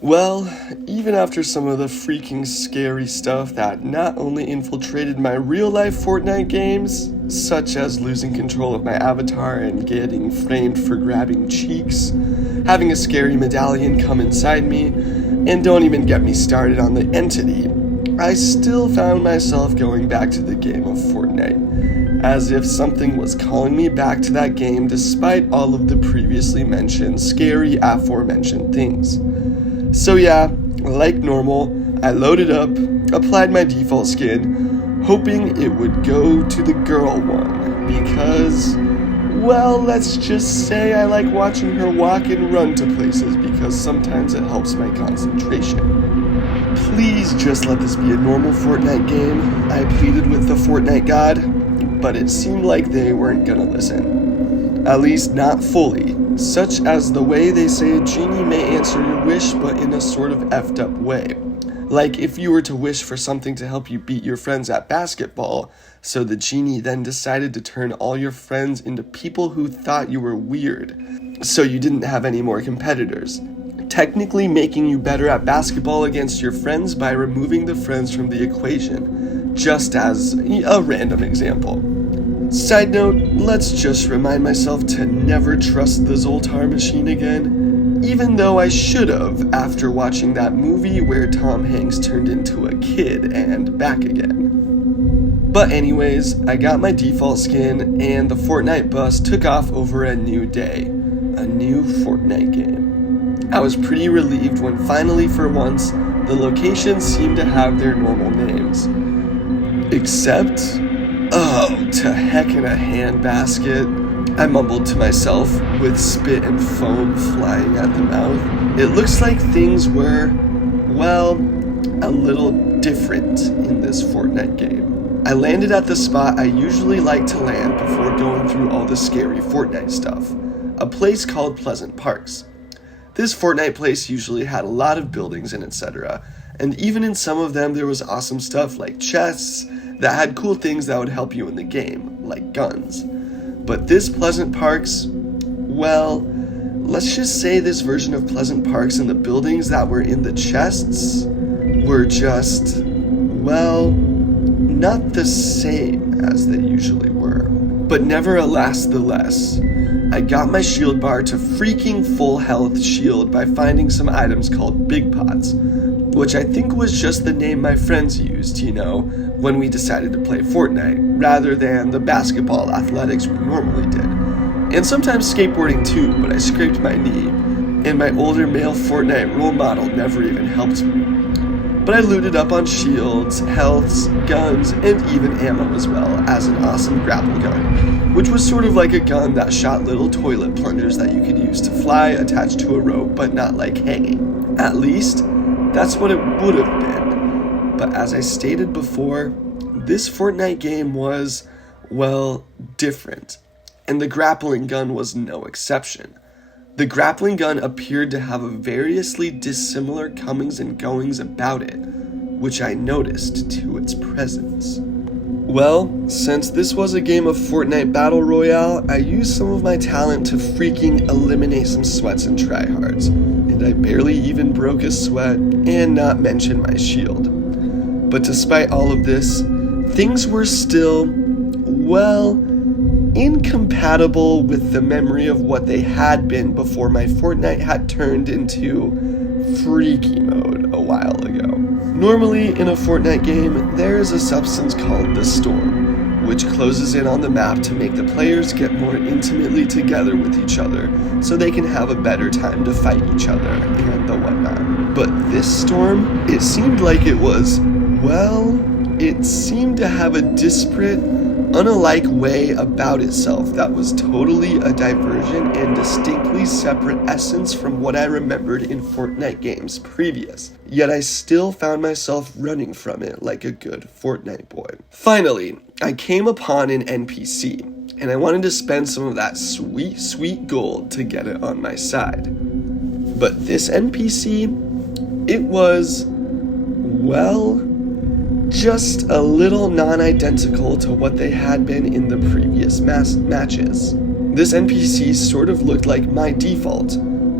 Well, even after some of the freaking scary stuff that not only infiltrated my real-life Fortnite games, such as losing control of my avatar and getting framed for grabbing cheeks, having a scary medallion come inside me, and don't even get me started on the entity, I still found myself going back to the game of Fortnite, as if something was calling me back to that game despite all of the previously mentioned scary aforementioned things. So yeah, like normal, I loaded up, applied my default skin, hoping it would go to the girl one, because, well, let's just say I like watching her walk and run to places because sometimes it helps my concentration. Please just let this be a normal Fortnite game, I pleaded with the Fortnite god, but it seemed like they weren't gonna listen. At least not fully. Such as the way they say a genie may answer your wish, but in a sort of effed up way. Like if you were to wish for something to help you beat your friends at basketball, so the genie then decided to turn all your friends into people who thought you were weird, so you didn't have any more competitors. Technically making you better at basketball against your friends by removing the friends from the equation, just as a random example. Side note, let's just remind myself to never trust the Zoltar machine again, even though I should have after watching that movie where Tom Hanks turned into a kid and back again. But anyways, I got my default skin and the Fortnite bus took off over a new day, a new Fortnite game. I was pretty relieved when finally for once, the locations seemed to have their normal names. Except... oh, to heck in a handbasket, I mumbled to myself with spit and foam flying at the mouth. It looks like things were, well, a little different in this Fortnite game. I landed at the spot I usually like to land before going through all the scary Fortnite stuff, a place called Pleasant Parks. This Fortnite place usually had a lot of buildings and etc., and even in some of them there was awesome stuff like chests, that had cool things that would help you in the game, like guns. But this Pleasant Parks, well, let's just say this version of Pleasant Parks and the buildings that were in the chests were just, well, not the same as they usually were. But nevertheless, I got my shield bar to freaking full health shield by finding some items called Big Pots, which I think was just the name my friends used, when we decided to play Fortnite, rather than the basketball athletics we normally did. And sometimes skateboarding too, but I scraped my knee, and my older male Fortnite role model never even helped me. But I looted up on shields, healths, guns, and even ammo as well, as an awesome grapple gun, which was sort of like a gun that shot little toilet plungers that you could use to fly attached to a rope, but not like hanging. At least, that's what it would have been. But as I stated before, this Fortnite game was, well, different. And the grappling gun was no exception. The grappling gun appeared to have a variously dissimilar comings and goings about it, which I noticed to its presence. Well, since this was a game of Fortnite Battle Royale, I used some of my talent to freaking eliminate some sweats and tryhards, and I barely even broke a sweat, and not mention my shield. But despite all of this, things were still, well, incompatible with the memory of what they had been before my Fortnite had turned into freaky mode a while ago. Normally, in a Fortnite game, there is a substance called the Storm, which closes in on the map to make the players get more intimately together with each other so they can have a better time to fight each other and the whatnot. But this storm, it seemed like it was, well, it seemed to have a disparate, unalike way about itself that was totally a diversion and distinctly separate essence from what I remembered in Fortnite games previous. Yet I still found myself running from it like a good Fortnite boy. Finally, I came upon an NPC, and I wanted to spend some of that sweet, sweet gold to get it on my side. But this NPC, it was, well, just a little non-identical to what they had been in the previous matches. This NPC sort of looked like my default,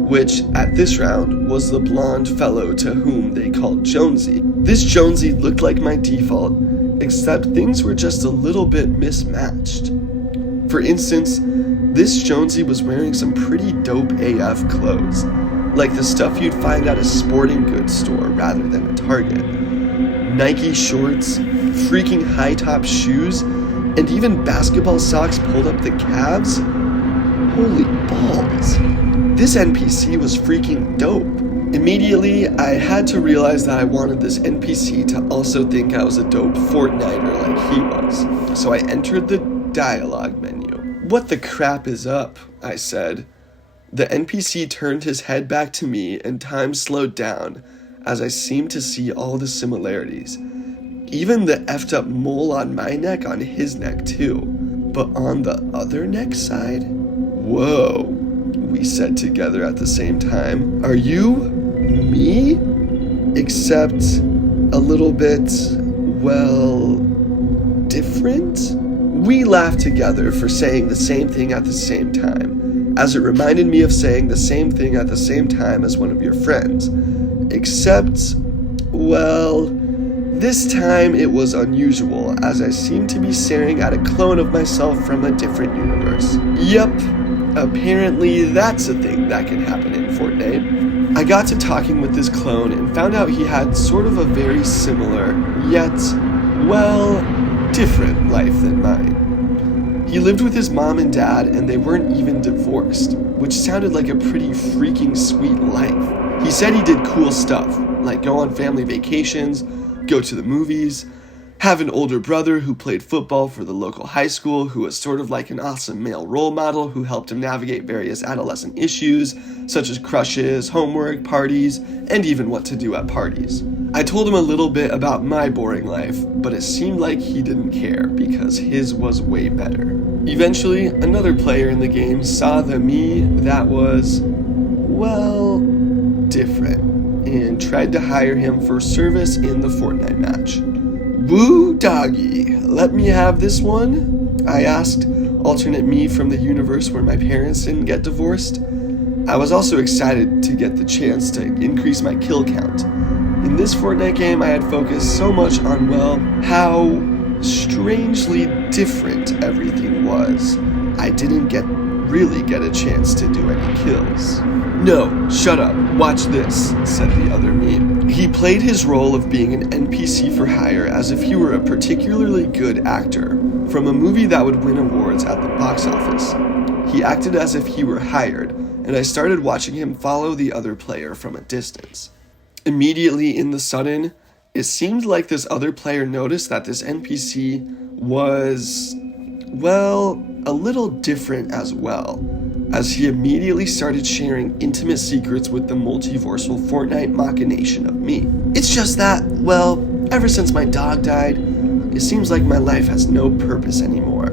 which at this round was the blonde fellow to whom they called Jonesy. This Jonesy looked like my default, except things were just a little bit mismatched. For instance, this Jonesy was wearing some pretty dope AF clothes, like the stuff you'd find at a sporting goods store rather than a Target. Nike shorts, freaking high-top shoes, and even basketball socks pulled up the calves. Holy balls. This NPC was freaking dope. Immediately, I had to realize that I wanted this NPC to also think I was a dope Fortniter like he was. So I entered the dialogue menu. "What the crap is up?" I said. The NPC turned his head back to me and time slowed down as I seemed to see all the similarities. Even the effed up mole on my neck on his neck too. But on the other neck side? Whoa, we said together at the same time. "Are you me? Except a little bit, well, different?" We laughed together for saying the same thing at the same time, as it reminded me of saying the same thing at the same time as one of your friends. Except, well, this time it was unusual, as I seemed to be staring at a clone of myself from a different universe. Yep, apparently that's a thing that can happen in Fortnite. I got to talking with this clone and found out he had sort of a very similar, yet, well, different life than mine. He lived with his mom and dad and they weren't even divorced, which sounded like a pretty freaking sweet life. He said he did cool stuff, like go on family vacations, go to the movies, have an older brother who played football for the local high school who was sort of like an awesome male role model who helped him navigate various adolescent issues, such as crushes, homework, parties, and even what to do at parties. I told him a little bit about my boring life, but it seemed like he didn't care because his was way better. Eventually, another player in the game saw the me that was, well, different, and tried to hire him for service in the Fortnite match. "Woo doggy, let me have this one?" I asked, alternate me from the universe where my parents didn't get divorced. I was also excited to get the chance to increase my kill count. In this Fortnite game, I had focused so much on, well, how strangely different everything was. I didn't really get a chance to do any kills. "No, shut up, watch this," said the other me. He played his role of being an NPC for hire as if he were a particularly good actor from a movie that would win awards at the box office. He acted as if he were hired, and I started watching him follow the other player from a distance. Immediately in the sudden, it seemed like this other player noticed that this NPC was, well, a little different as well, as he immediately started sharing intimate secrets with the multiversal Fortnite machination of me. "It's just that, well, ever since my dog died, it seems like my life has no purpose anymore,"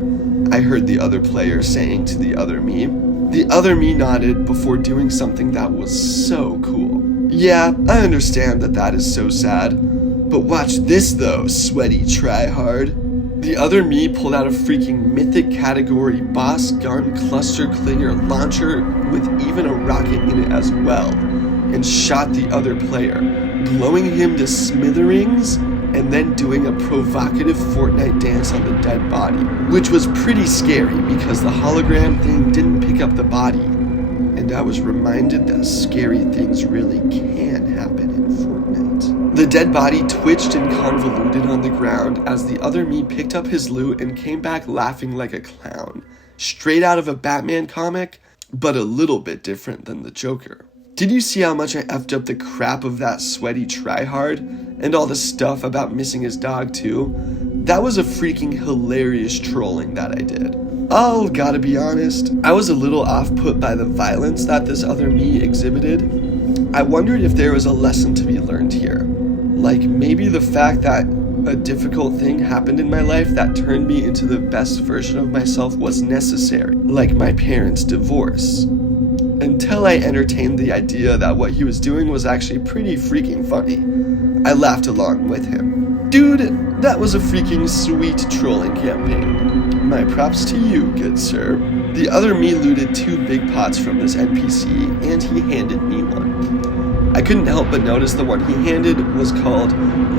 I heard the other player saying to the other me. The other me nodded before doing something that was so cool. "Yeah, I understand that is so sad, but watch this though, sweaty tryhard." The other me pulled out a freaking mythic category boss gun cluster clinger launcher with even a rocket in it as well, and shot the other player, blowing him to smithereens and then doing a provocative Fortnite dance on the dead body, which was pretty scary because the hologram thing didn't pick up the body, and I was reminded that scary things really can happen in Fortnite. The dead body twitched and convoluted on the ground as the other me picked up his loot and came back laughing like a clown, straight out of a Batman comic, but a little bit different than the Joker. Did you see how much I effed up the crap of that sweaty tryhard? And all the stuff about missing his dog too? That was a freaking hilarious trolling that I did. I'll gotta be honest, I was a little off-put by the violence that this other me exhibited. I wondered if there was a lesson to be learned here. Like maybe the fact that a difficult thing happened in my life that turned me into the best version of myself was necessary, like my parents' divorce. Until tell I entertained the idea that what he was doing was actually pretty freaking funny. I laughed along with him. Dude, that was a freaking sweet trolling campaign. My props to you, good sir. The other me looted 2 big pots from this NPC, and he handed me one. I couldn't help but notice the one he handed was called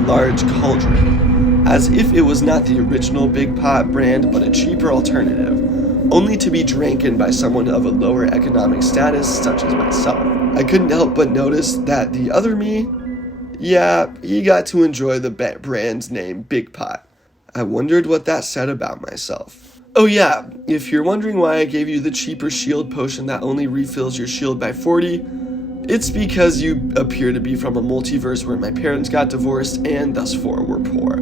Large Cauldron, as if it was not the original Big Pot brand but a cheaper alternative, only to be drank by someone of a lower economic status such as myself. I couldn't help but notice that the other me, yeah, he got to enjoy the brand's name Big Pot. I wondered what that said about myself. Oh yeah, if you're wondering why I gave you the cheaper shield potion that only refills your shield by 40, it's because you appear to be from a multiverse where my parents got divorced and thus far were poor.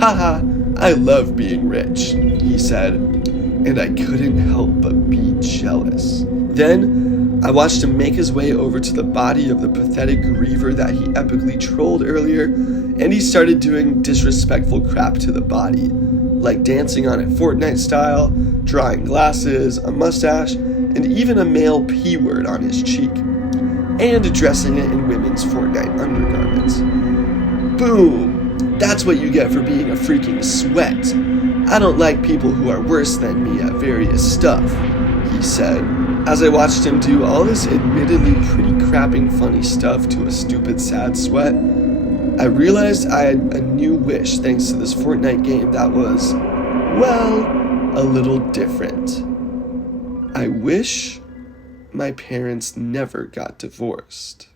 Haha, I love being rich, he said, and I couldn't help but be jealous. Then, I watched him make his way over to the body of the pathetic griever that he epically trolled earlier, and he started doing disrespectful crap to the body, like dancing on it Fortnite style, drawing glasses, a mustache, and even a male P-word on his cheek, and dressing it in women's Fortnite undergarments. Boom! That's what you get for being a freaking sweat. I don't like people who are worse than me at various stuff, he said, as I watched him do all this admittedly pretty crapping funny stuff to a stupid sad sweat. I realized I had a new wish thanks to this Fortnite game that was, well, a little different. I wish my parents never got divorced.